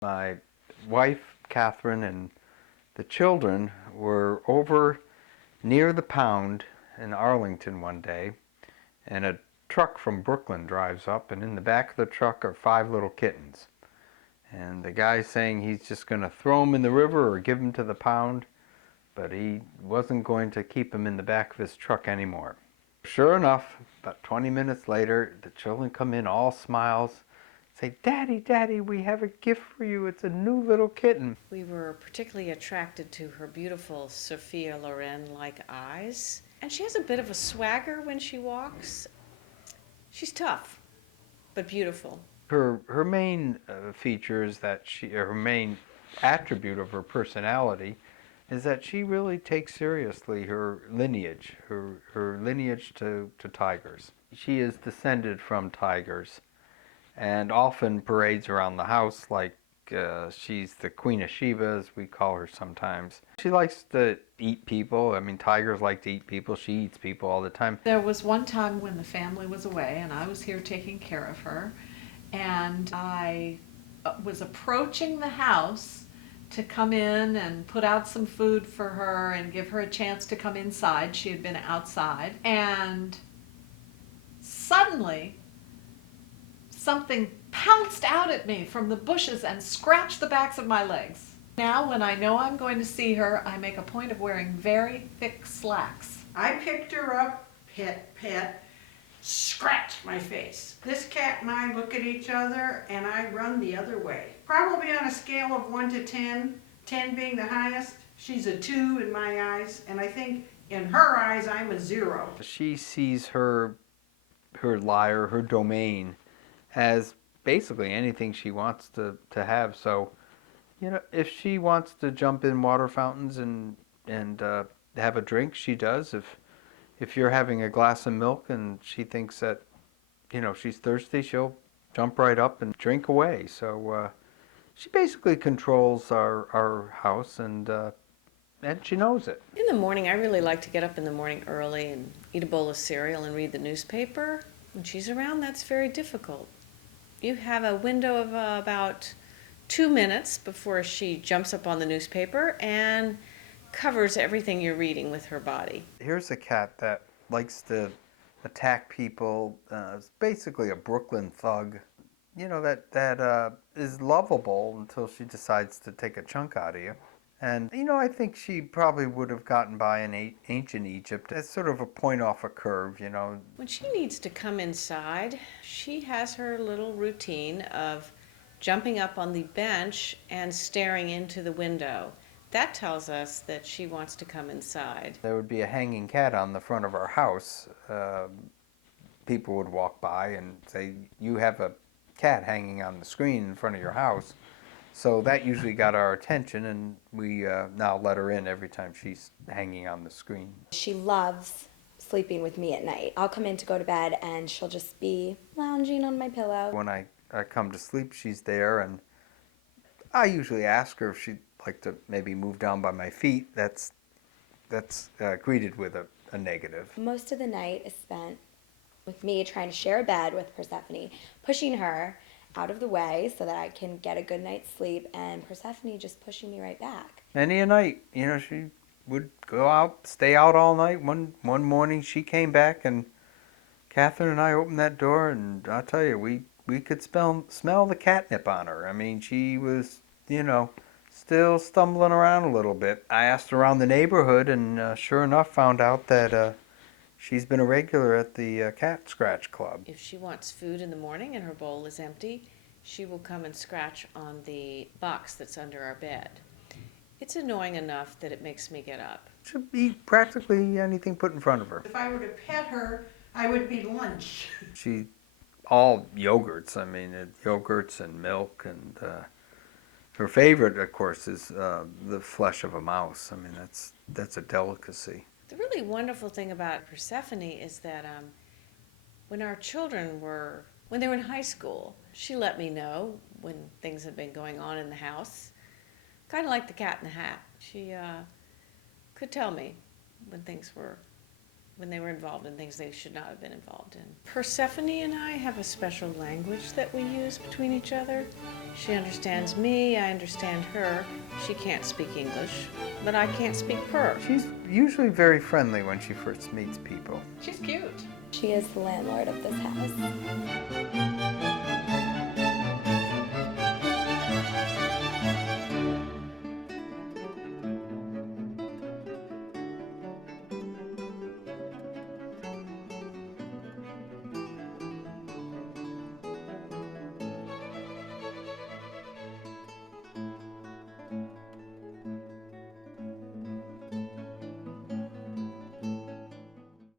My wife, Catherine, and the children were over near the pound in Arlington one day, and a truck from Brooklyn drives up, and in the back of the truck are 5 little kittens. And the guy's saying he's just going to throw them in the river or give them to the pound, but he wasn't going to keep them in the back of his truck anymore. Sure enough, about 20 minutes later, the children come in all smiles, say, "Daddy, Daddy, we have a gift for you. It's a new little kitten." We were particularly attracted to her beautiful Sophia Loren-like eyes. And she has a bit of a swagger when she walks. She's tough, but beautiful. Her main feature is that her main attribute of her personality is that she really takes seriously her lineage, her lineage to tigers. She is descended from tigers and often parades around the house like she's the Queen of Sheba, as we call her sometimes. She likes to eat people. I mean, tigers like to eat people. She eats people all the time. There was one time when the family was away and I was here taking care of her, and I was approaching the house to come in and put out some food for her and give her a chance to come inside. She had been outside, and suddenly something pounced out at me from the bushes and scratched the backs of my legs. Now, when I know I'm going to see her, I make a point of wearing very thick slacks. I picked her up, pet, scratched my face. This cat and I look at each other and I run the other way. Probably on a scale of 1 to 10, 10 being the highest, she's a 2 in my eyes, and I think in her eyes I'm a 0. She sees her lyre, her domain, as basically anything she wants to have. So, you know, if she wants to jump in water fountains and have a drink, she does. If you're having a glass of milk and she thinks that, you know, she's thirsty, she'll jump right up and drink away. So she basically controls our house, and she knows it. In the morning, I really like to get up in the morning early and eat a bowl of cereal and read the newspaper. When she's around, that's very difficult. You have a window of about 2 minutes before she jumps up on the newspaper and covers everything you're reading with her body. Here's a cat that likes to attack people. It's basically a Brooklyn thug. You know, that is lovable until she decides to take a chunk out of you. And, you know, I think she probably would have gotten by in ancient Egypt as sort of a point off a curve, you know. When she needs to come inside, she has her little routine of jumping up on the bench and staring into the window. That tells us that she wants to come inside. There would be a hanging cat on the front of our house. People would walk by and say, "You have a cat hanging on the screen in front of your house." So that usually got our attention, and we now let her in every time she's hanging on the screen. She loves sleeping with me at night. I'll come in to go to bed and she'll just be lounging on my pillow. When I come to sleep, she's there, and I usually ask her if she'd like to maybe move down by my feet. That's greeted with a negative. Most of the night is spent with me trying to share a bed with Persephone, pushing her out of the way so that I can get a good night's sleep, and Persephone just pushing me right back. Many a night, you know, she would go out, stay out all night. One morning she came back, and Catherine and I opened that door, and I'll tell you, we could smell the catnip on her. I mean, she was, you know, still stumbling around a little bit. I asked around the neighborhood, and sure enough found out that she's been a regular at the Cat Scratch Club. If she wants food in the morning and her bowl is empty, she will come and scratch on the box that's under our bed. It's annoying enough that it makes me get up. She'll eat practically anything put in front of her. If I were to pet her, I would be lunch. She, all yogurts, I mean, yogurts and milk, and her favorite, of course, is the flesh of a mouse. I mean, that's a delicacy. The really wonderful thing about Persephone is that when our children when they were in high school, she let me know when things had been going on in the house. Kind of like the Cat in the Hat. She could tell me when they were involved in things they should not have been involved in. Persephone and I have a special language that we use between each other. She understands me, I understand her. She can't speak English, but I can't speak Purr. She's usually very friendly when she first meets people. She's cute. She is the landlord of this house.